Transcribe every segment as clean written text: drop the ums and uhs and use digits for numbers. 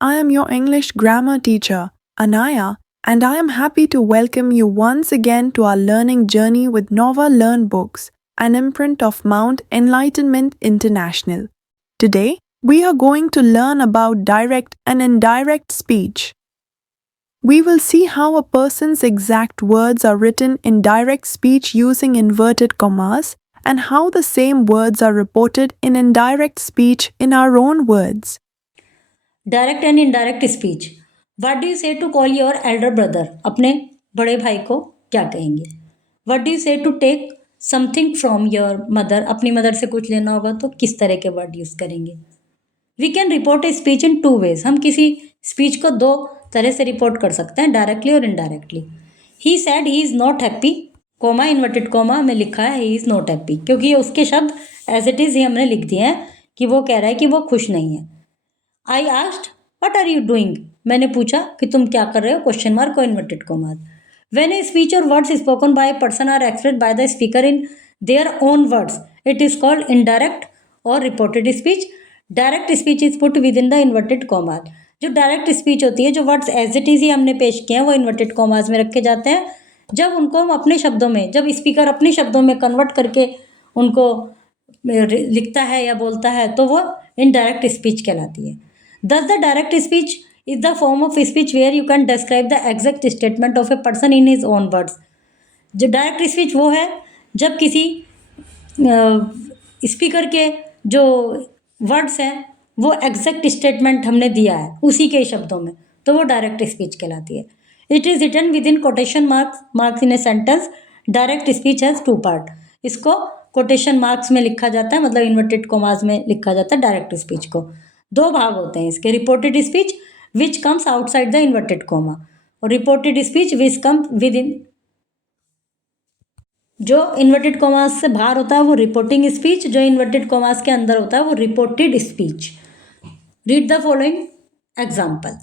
I am your English grammar teacher, Anaya, and I am happy to welcome you once again to our learning journey with Nova Learn Books, an imprint of Mount Enlightenment International. Today, we are going to learn about direct and indirect speech. We will see how a person's exact words are written in direct speech using inverted commas and how the same words are reported in indirect speech in our own words. Direct and indirect speech. What do you say to call your elder brother? अपने बड़े भाई को क्या कहेंगे? What do you say to take something from your mother? अपनी mother से कुछ लेना होगा तो किस तरह के वर्ड यूज करेंगे? We can report a speech in two ways. हम किसी स्पीच को दो तरह से रिपोर्ट कर सकते हैं, डायरेक्टली और indirectly. He sad he is not happy, coma inverted coma में लिखा है ही इज नॉट हैप्पी, क्योंकि ये उसके शब्द एज इट इज ही हमने लिख दिए हैं कि वो कह रहा है कि वो खुश नहीं है. I asked what are you doing? मैंने पूछा कि तुम क्या कर रहे हो? क्वेश्चन मार्क और inverted commas. When a speech और words spoken by a person are expressed by the speaker in their own words, it is called indirect और reported speech. Direct speech is put within the inverted commas. जो direct speech होती है, जो words as it is ही हमने पेश किए हैं, वो इन्वर्टेड कोमास में रखे जाते हैं. जब उनको हम अपने शब्दों में, जब स्पीकर अपने शब्दों में कन्वर्ट करके उनको लिखता है या बोलता है, तो वो इनडायरेक्ट स्पीच कहलाती है. Thus, the direct speech is the form of speech where you can describe the exact statement of a person in his own words. जो डायरेक्ट स्पीच वो है जब किसी स्पीकर के जो वर्ड्स हैं वो एग्जैक्ट स्टेटमेंट हमने दिया है उसी के शब्दों में, तो वो डायरेक्ट स्पीच कहलाती है. It is written within quotation marks in a sentence. Direct speech has two part. इसको कोटेशन मार्क्स में लिखा जाता है, मतलब इन्वर्टेड कोमास में लिखा जाता है. डायरेक्ट स्पीच को दो भाग होते हैं इसके: reported speech which comes outside the inverted comma और reported speech which come within. जो इन्वर्टेड कोमास से बाहर होता है वो रिपोर्टिंग स्पीच, जो इन्वर्टेड कोमास के अंदर होता है वो reported speech. Read the following example.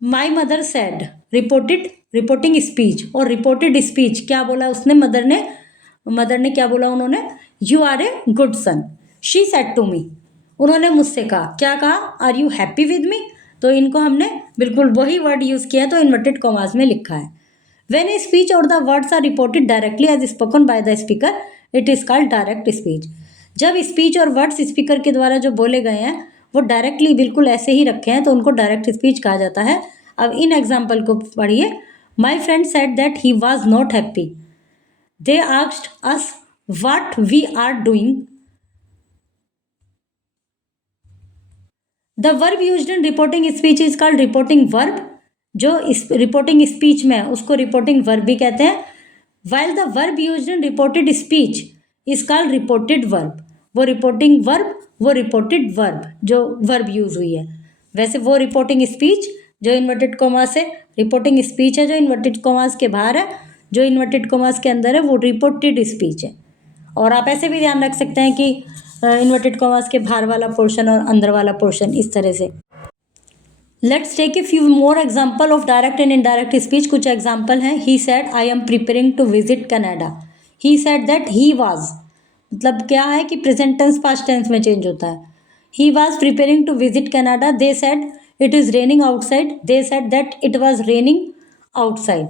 My mother said. Reporting speech और रिपोर्टेड स्पीच क्या बोला उसने? मदर ने क्या बोला उन्होंने? You are a good son. She said to me. उन्होंने मुझसे कहा, क्या कहा? Are you happy with me. तो इनको हमने बिल्कुल वही वर्ड यूज़ किया, तो इन्वर्टेड कॉमास में लिखा है. व्हेन ए स्पीच और the words are reported directly as spoken by the speaker, it is called direct speech. जब स्पीच और वर्ड्स स्पीकर के द्वारा जो बोले गए हैं वो डायरेक्टली बिल्कुल ऐसे ही रखे हैं, तो उनको डायरेक्ट स्पीच कहा जाता है. अब इन एग्जाम्पल को पढ़िए. My friend said that he was not happy. They asked us what we are doing. The verb used in reporting speech is called reporting verb. जो इस रिपोर्टिंग स्पीच में है उसको रिपोर्टिंग वर्ब भी कहते हैं. While the verb used in reported speech is called reported verb. वो reporting verb, वो रिपोर्टेड वर्ब जो वर्ब यूज हुई है. वैसे वो रिपोर्टिंग स्पीच जो इन्वर्टेड कोमास से, रिपोर्टिंग स्पीच है जो इन्वर्टेड कोमास के बाहर है, जो इन्वर्टेड कोमास के अंदर है वो रिपोर्टेड स्पीच है. और आप ऐसे भी ध्यान रख सकते हैं कि इन्वर्टेड कॉमास के बाहर वाला पोर्शन और अंदर वाला पोर्शन इस तरह से. Let's take a few more example of direct and indirect speech. कुछ एग्जाम्पल हैं. He said I am preparing to visit Canada. He said that he was, मतलब क्या है कि प्रेजेंट टेंस पास्ट टेंस में चेंज होता है. He was preparing to visit Canada. They said it is raining outside. They said that it was raining outside.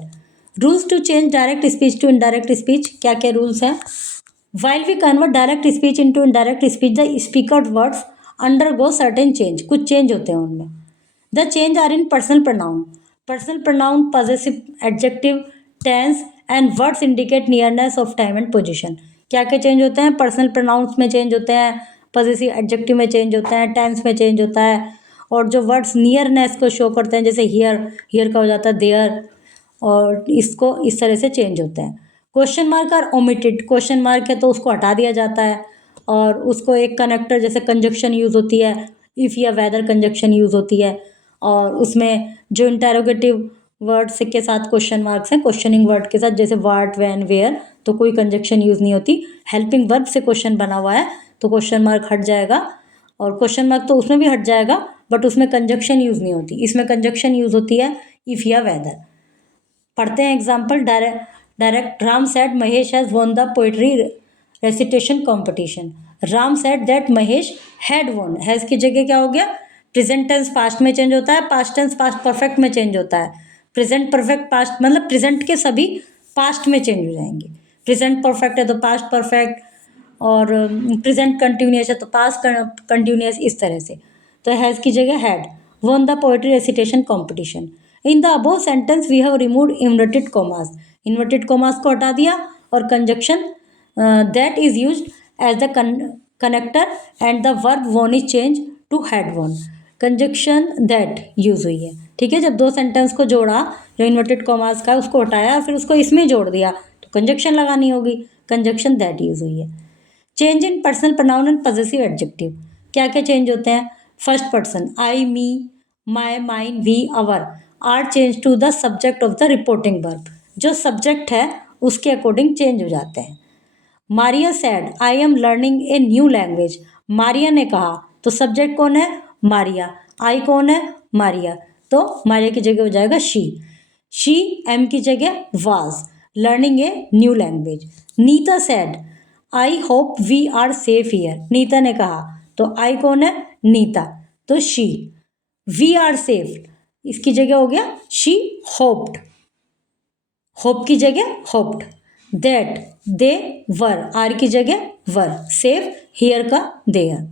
Rules to change direct speech to indirect speech. क्या क्या rules हैं? While we convert direct speech into indirect speech, the speaker words undergo certain change. कुछ change होते हैं उनमें. The change are in personal pronoun. Personal pronoun, possessive adjective, tense and words indicate nearness of time and position. क्या क्या change होते हैं? Personal pronouns में change होते हैं, possessive adjective में change होता है, tense में change होता है, और जो words nearness को show करते हैं जैसे here का हो जाता है there, और इसको इस तरह से change होते हैं. Question mark are omitted. Question mark है तो उसको हटा दिया जाता है और उसको एक कनेक्टर जैसे कंजक्शन यूज़ होती है, इफ़ या वेदर कंजक्शन यूज़ होती है, और उसमें जो इंटेरोगेटिव वर्ड्स के साथ क्वेश्चन मार्क्स हैं, क्वेश्चनिंग वर्ड के साथ जैसे व्हाट, व्हेन, वेयर, तो कोई कंजक्शन यूज़ नहीं होती. हेल्पिंग वर्ब से क्वेश्चन बना हुआ है तो क्वेश्चन मार्क हट जाएगा, और क्वेश्चन मार्क तो उसमें भी हट जाएगा बट उसमें कंजक्शन यूज़ नहीं होती. इसमें कंजक्शन यूज़ होती है इफ़ या वेदर. पढ़ते हैं example. Direct. Ram said Mahesh has won the poetry recitation competition. Ram said that Mahesh had won. Has की जगह क्या हो गया? प्रेजेंट टेंस पास्ट में चेंज होता है, पास्ट टेंस पास्ट परफेक्ट में चेंज होता है, प्रेजेंट परफेक्ट पास्ट मतलब प्रेजेंट के सभी पास्ट में चेंज हो जाएंगे। प्रेजेंट परफेक्ट है तो पास्ट परफेक्ट, और प्रेजेंट कंटिन्यूअस है तो पास्ट कंटिन्यूअस, इस तरह से। तो हैज़ की जगह had. won the poetry recitation competition. In the above sentence we have removed inverted commas. Inverted commas को हटा दिया और conjunction that is used as the connector and the verb won is changed to had won. Conjunction that use हुई है, ठीक है। जब दो सेंटेंस को जोड़ा, जो इन्वर्टेड कॉमास का उसको हटाया फिर उसको इसमें जोड़ दिया तो कंजक्शन लगानी होगी, कंजक्शन दैट यूज हुई है। Change in personal pronoun and possessive adjective, क्या क्या चेंज होते हैं? First person I, me, my, mine, we, our are change to the subject of the reporting verb. जो सब्जेक्ट है उसके अकॉर्डिंग चेंज हो जाते हैं। Maria said I am learning a new language. Maria ने कहा, तो सब्जेक्ट कौन है? मारिया। आई कौन है? मारिया, तो मारिया की जगह हो जाएगा शी। शी एम की जगह was learning a new language. Neeta said I hope we are safe here. Neeta ने कहा, तो आई कौन है? नीता, तो शी। वी आर सेफ, इसकी जगह हो गया शी होप्ड, होप की जगह hoped. That they were, are की जगह वर, सेफ हियर का there.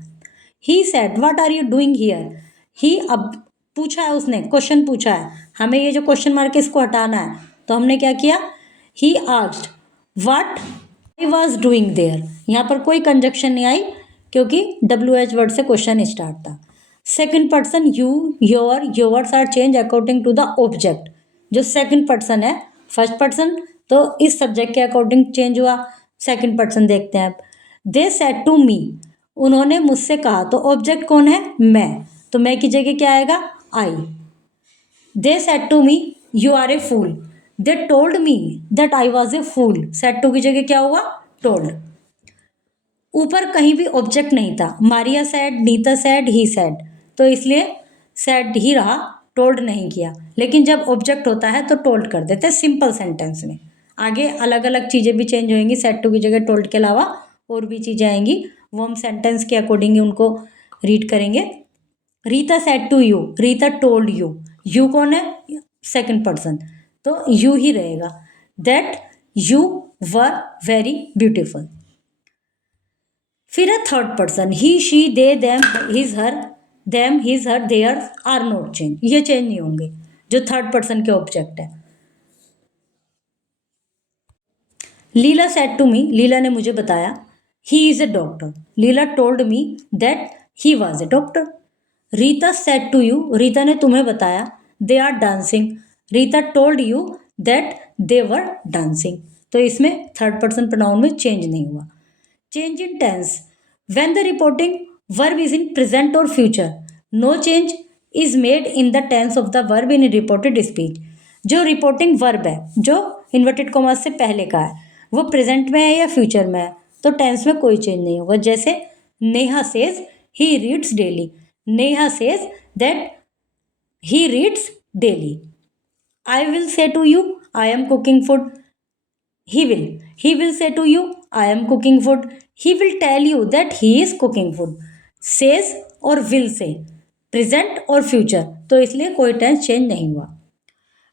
He said what are you doing here. He, अब पूछा है उसने, क्वेश्चन पूछा है, हमें ये जो क्वेश्चन मार्क है इसको हटाना है, तो हमने क्या किया? He asked what I was doing there. यहाँ पर कोई कंजक्शन नहीं आई क्योंकि WH वर्ड से क्वेश्चन स्टार्ट था। Second person you, your, yours are change according to the object. जो सेकंड पर्सन है, फर्स्ट पर्सन तो इस सब्जेक्ट के अकॉर्डिंग चेंज हुआ। सेकंड पर्सन देखते हैं अब। दे सेड टू मी, उन्होंने मुझसे कहा, तो ऑब्जेक्ट कौन है? मैं, तो मैं की जगह क्या आएगा? I. They said to me you are a fool. They told me that I was a fool. Said to की जगह क्या हुआ? टोल्ड। ऊपर कहीं भी ऑब्जेक्ट नहीं था। मारिया सैड, नीता सैड, ही सैड, तो इसलिए सैड ही रहा, टोल्ड नहीं किया। लेकिन जब ऑब्जेक्ट होता है तो टोल्ड कर देते हैं सिंपल सेंटेंस में। आगे अलग अलग चीज़ें भी चेंज होंगी, सेड टू की जगह टोल्ड के अलावा और भी चीज़ें आएंगी, वो हम सेंटेंस के अकॉर्डिंग ही उनको रीड करेंगे। Rita said to you, Rita told you. You कौन है? सेकंड पर्सन, तो यू ही रहेगा। That you were very beautiful. फिर है third person, he, she, they, them, his, her, them, his, her, their are not change, ये चेंज नहीं होंगे जो थर्ड पर्सन के ऑब्जेक्ट है। लीला सेड टू मी, लीला ने मुझे बताया, he is a doctor. Leela told me that he was a doctor. Rita said to you, Rita ने तुम्हें बताया, they are dancing. Rita told you that they were dancing, तो इसमें थर्ड पर्सन प्रोनाउन में चेंज नहीं हुआ। Change in tense, when the reporting verb is in present और future, no change is made in the tense of the verb in reported speech. जो reporting verb है, जो inverted commas से पहले का है, वो प्रेजेंट में है या फ्यूचर में है, तो टेंस में कोई चेंज नहीं होगा। जैसे Neha says he reads daily, Neha says that he reads daily. I will say to you I am cooking food, he will say to you I am cooking food. He will tell you that he is cooking food. says और will से present और future, तो इसलिए कोई tense change नहीं हुआ।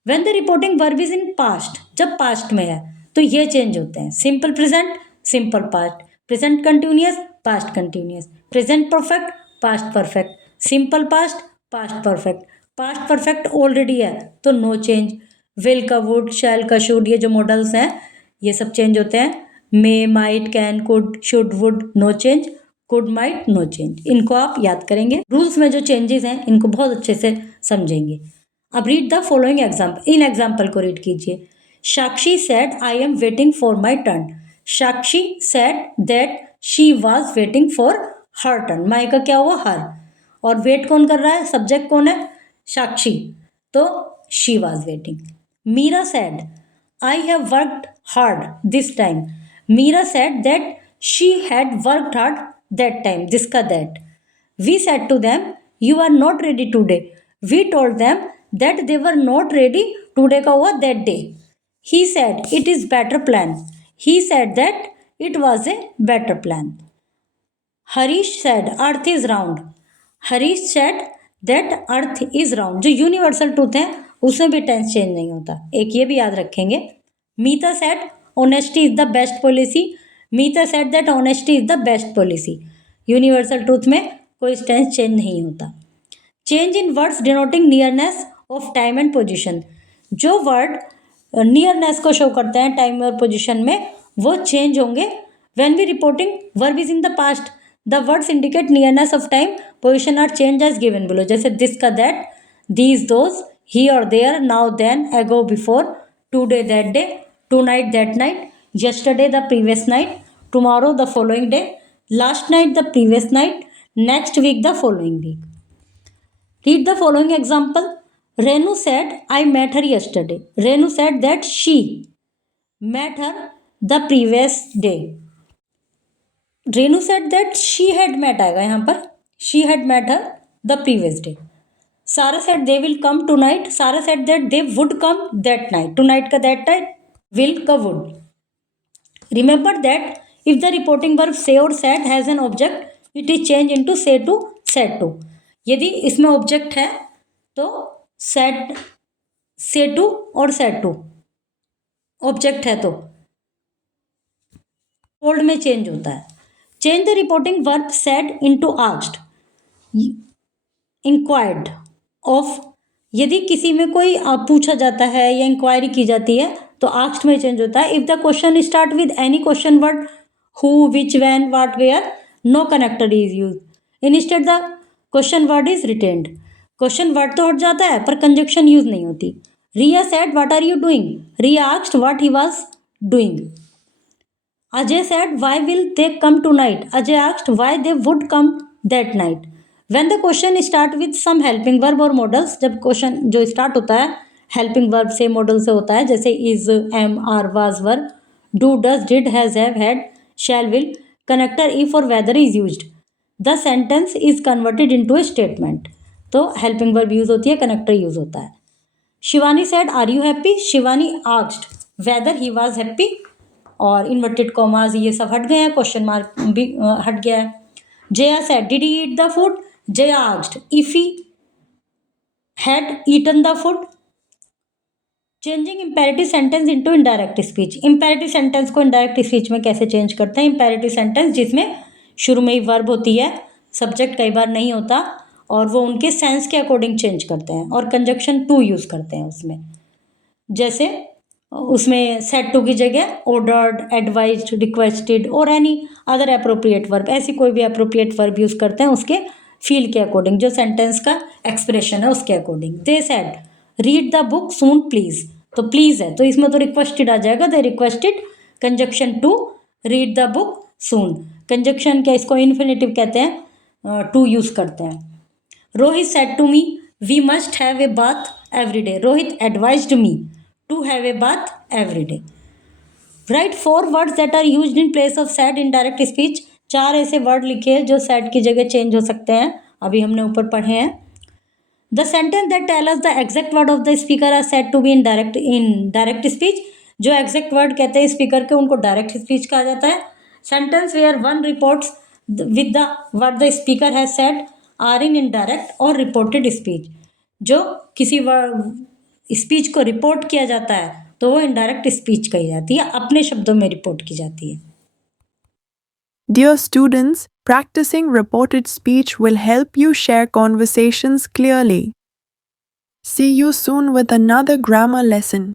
when the reporting verb is in past, जब past में है तो ये चेंज होते हैं, simple present, simple past, present continuous, past continuous, present perfect, past perfect, simple past, past perfect, past perfect already है तो नो चेंज। will का would, shall का should, ये जो मॉडल्स हैं ये सब चेंज होते हैं। May, might, can, could, should, would, no change. Could, might, no change, इनको आप याद करेंगे। रूल्स में जो चेंजेस हैं इनको बहुत अच्छे से समझेंगे। अब रीड द फॉलोइंग एग्जाम्पल, इन एग्जाम्पल को रीड कीजिए। Sakshi said I am waiting for my turn. Sakshi said that she was waiting for her turn. My का क्या हुआ? हर, और वेट कौन कर रहा है? सब्जेक्ट कौन है? साक्षी, तो she was waiting. Meera said I have worked hard this time. Meera said that she had worked hard that time. This का that. We said to them, you are not ready today. We told them that they were not ready today का हुआ that day. He said it is better plan. He said that it was a better plan. Harish said earth is round. Harish said that earth is round, जो universal truth है उसमें भी tense change नहीं होता, एक ये भी याद रखेंगे। Meeta said honesty is the best policy, Meeta said that honesty is the best policy, universal truth में कोई टेंस चेंज नहीं होता। Change in words denoting nearness of time and position, जो वर्ड नियरनेस को शो करते हैं टाइम और पोजिशन में वो चेंज होंगे। When we reporting verb is in the past, the words indicate nearness of time, position are change as given below, जैसे this का दैट, दीज दोज, ही और there, now then, ago before, today that day, tonight that night, yesterday the previous night, tomorrow the following day, last night the previous night, next week the following week. Read the following example. Renu said I met her yesterday. Renu said that she met her the previous day. Renu said that she had met आएगा यहाँ पर, she had met her the previous day. Sarah said they will come tonight. Sarah said that they would come that night. Tonight का that night, will का would. Remember that if the reporting verb say or said has an object, it is changed into say to, said to. यदि इसमें object है तो said, say to और said to, object है तो old में change होता है। Change the reporting verb said into asked, inquired of, यदि किसी में कोई पूछा जाता है या इंक्वायरी की जाती है तो आस्क्ड में चेंज होता है। If the question start with any question word, who, which, when, what, where, no connector is use, instead the question word is retained, question word तो हट जाता है पर कंजक्शन यूज नहीं होती। Riya said what are you doing, Riya asked what he was doing. Ajay said why will they come tonight, Ajay asked why they would come that night. When the question start with some helping verb और models, जब question जो start होता है helping verb से, model से होता है, जैसे is, am, are, was, were, do, does, did, has, have, had, shall, will, connector if और whether is used, the sentence is converted into a statement, तो हेल्पिंग वर्ब यूज होती है, connector use होता है। Shivani said are you happy, Shivani asked whether he was happy, और inverted commas ये सब हट गए हैं, क्वेश्चन मार्क भी हट गया है। Jaya said did he eat the food, Jaya asked if he had eaten the food. Changing imperative sentence into indirect speech, imperative sentence को इनडायरेक्ट स्पीच में कैसे चेंज करते हैं। इम्पेरेटिव सेंटेंस जिसमें शुरू में ही वर्ब होती है, सब्जेक्ट कई बार नहीं होता, और वो उनके सेंस के अकॉर्डिंग चेंज करते हैं और कंजक्शन टू यूज़ करते हैं उसमें, जैसे उसमें सेड टू की जगह ऑर्डर्ड, एडवाइज्ड, रिक्वेस्टेड और एनी अदर अप्रोप्रिएट वर्ब, ऐसी कोई भी अप्रोप्रिएट वर्ब यूज़ करते हैं उसके फील के अकॉर्डिंग, जो सेंटेंस का एक्सप्रेशन है उसके according. They said read the book soon please, तो प्लीज है तो इसमें तो रिक्वेस्टेड आ जाएगा, they requested, conjunction to, read the book soon, conjunction क्या इसको इन्फिनेटिव कहते हैं, टू यूज करते हैं। Rohit said to me we must have a bath every day, Rohit advised me to have a bath every day. Write 4 words that are used in place of said in direct speech, 4 ऐसे word लिखे जो sad की जगह change हो सकते हैं, अभी हमने ऊपर पढ़े हैं। The sentence that tell us the exact word of the speaker are said to be in direct speech, जो एग्जैक्ट वर्ड कहते हैं स्पीकर के उनको डायरेक्ट स्पीच कहा जाता है। Sentence where one reports with the word the speaker has said are in indirect और reported speech, जो किसी स्पीच को रिपोर्ट किया जाता है तो वो इनडायरेक्ट स्पीच कही जाती है, अपने शब्दों में रिपोर्ट की जाती है। Dear students, practicing reported speech will help you share conversations clearly. See you soon with another grammar lesson.